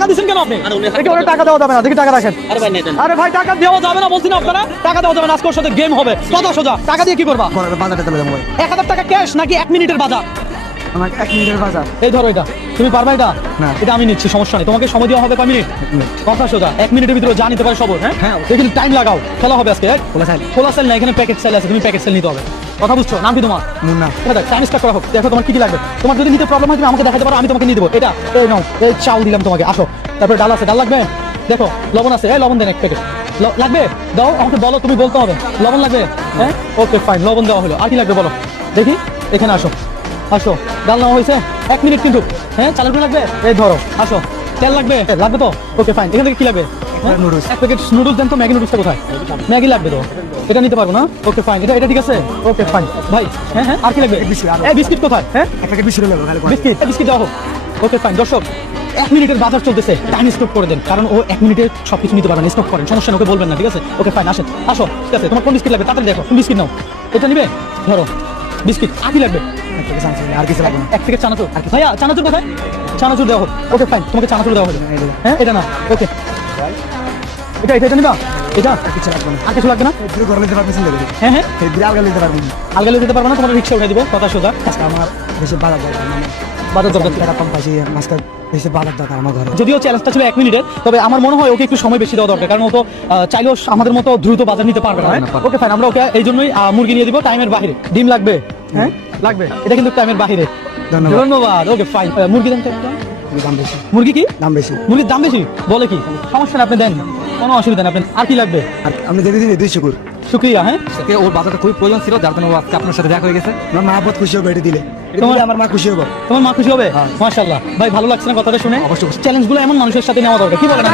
টাকা দিচ্ছেন কেন আপনি? দেখি ওরা টাকা দেওয়া যাবে না, দেখি টাকা রাখেন। আরে ভাই টাকা দেওয়া যাবে না বলছি না আপনারা, টাকা দেওয়া যাবে না, আজকে ওর সাথে গেম হবে। কত সোজা টাকা দিয়ে কি করবা? বাজারে চলে যাবো। 1000 টাকা ক্যাশ নাকি 1 মিনিটের বাজার? আমার 1 মিনিটের বাজার। এই ধরো এটা, তুমি পারবা এটা? না। এটা আমি নিচ্ছি, সমস্যা নেই। তোমাকে সময় দেওয়া হবে কয় মিনিট? কথা সোজা, 1 মিনিটের ভিতরে যা নিতে পারে সব। হ্যাঁ দেখি টাইম লাগাও, খেলা হবে আজকে। খোলা সেল না, এখানে প্যাকেট সেল আছে, তুমি প্যাকেট সেল নিতে হবে। কথা বুঝছো? নাম কি তোমার? মুন্না। দেখ টাইম স্টার্ট করা হোক, দেখো তোমার কি কি লাগবে। তোমার যদি নিতে প্রবলেম হয় তুমি আমাকে দেখাতে পারো, আমি তোমাকে নিয়ে দেবো। এটা এই নাও, এই চাউল দিলাম তোমাকে, আসো। তারপরে ডাল আছে, ডাল লাগবে? দেখো লবণ আছে, এই লবণ দেন 1 প্যাকেট। লাগবে? দাও, আমাকে বলো, তুমি বলতে হবে। লবণ লাগবে? হ্যাঁ ওকে ফাইন, লবণ দেওয়া হলো। আর কি লাগবে বলো দেখি। এখানে আসো, আসো। ডাল নেওয়া হয়েছে, 1 মিনিট কিন্তু। হ্যাঁ চালের গুঁড়ো লাগবে? এই ধরো, আসো। তেল লাগবে? লাগবে তো? Okay fine. এখান থেকে কি লাগবে? নুডলস। 1 প্যাকেট নুডলস দেন তো। ম্যাগি নুডলসটা কোথায়? ম্যাগি লাগবে তো, এটা নিতে পারবো না? ওকে ফাইন, এটা ঠিক আছে। ওকে ফাইন ভাই। হ্যাঁ হ্যাঁ, আর কি লাগবে? এই বিস্কিট কোথায়? হ্যাঁ 1 প্যাকেট বিস্কুট নেবো খালি। বিস্কিট, বিস্কিট দেওয়া হোক। Okay fine. দর্শক 1 মিনিটের বাজার চলতেছে, টাইম স্টপ করে দেন, কারণ ও 1 মিনিটে সবকিছু নিতে পারবে না। স্টপ করেন, সমস্যা নেই, ওকে বলবেন না, ঠিক আছে? ওকে ফাইন, আসেন, আসো। ঠিক আছে, তোমার কোন বিস্কিট লাগবে তাড়াতাড়ি দেখো। তুমি বিস্কিট নাও, এটা নিবে? ধরো বিস্কিট। আর কি লাগবে? আর কিছু লাগবে না। 1 প্যাকেট চানাচুর। আর কি ভাইয়া, চানাচুর কোথায়? চানাচুর দেওয়া হোক। ওকে ফাইন, তোমাকে চানাচুর দেওয়া হলো। হ্যাঁ এটা না, ওকে। এটা নিবা? এটা আর কিছু লাগবে না। আর কিছু লাগবে না? একটু গরম দিতে পারবেন না? হ্যাঁ হ্যাঁ, এই বিড়াল গাল দিতে পারবেন না। আলগালে দিতে পারবো না, তোমার রিক্সা উঠাই দিব। কথা সোজা, আজকে আমার বেশি বাজার দরকার, মানে বাজার দরকার। টাকা কম পাইছি, আজকে বেশি বাজার দরকার আমার ঘরে। যদিও চ্যালেঞ্জটা ছিল 1 মিনিটের, তবে আমার মনে হয় ওকে একটু সময় বেশি দেওয়া দরকার, কারণ ও তো চাইলেও আমাদের মতো দ্রুত বাজার নিতে পারবে না। ওকে ফাইন, আমরা ওকে এই জন্যই মুরগি নিয়ে দিব টাইমের বাইরে। ডিম লাগবে? হ্যাঁ লাগবে, এটা কিন্তু টাইমের বাইরে। ধন্যবাদ। ধন্যবাদ। Okay fine. মুরগি দেন তো। দাম বেশি। মুরগি কি দাম বেশি। মুরগির দাম বেশি বলে কি? সমস্যা না, আপনি দেন, কোনো অসুবিধা নেই। আপনি আর কি লাগবে? আর আপনি যদি দিন 200 করে। শুক্রিয়া। হ্যাঁ ওর বাজারটা খুবই প্রয়োজন ছিল, যার জন্য ও আজকে আপনার সাথে দেখা হয়ে গেছে। আমার মা বহুত খুশি হবে এটা দিলে। এটা তোমার- দিলে আমার মা খুশি হবে। তোমার মা খুশি হবে? মাশাআল্লাহ ভাই, ভালো লাগছে না কথাটা শুনে? অবশ্যই। চ্যালেঞ্জগুলো এমন মানুষের সাথে নেওয়া দরকার, কি বলেন?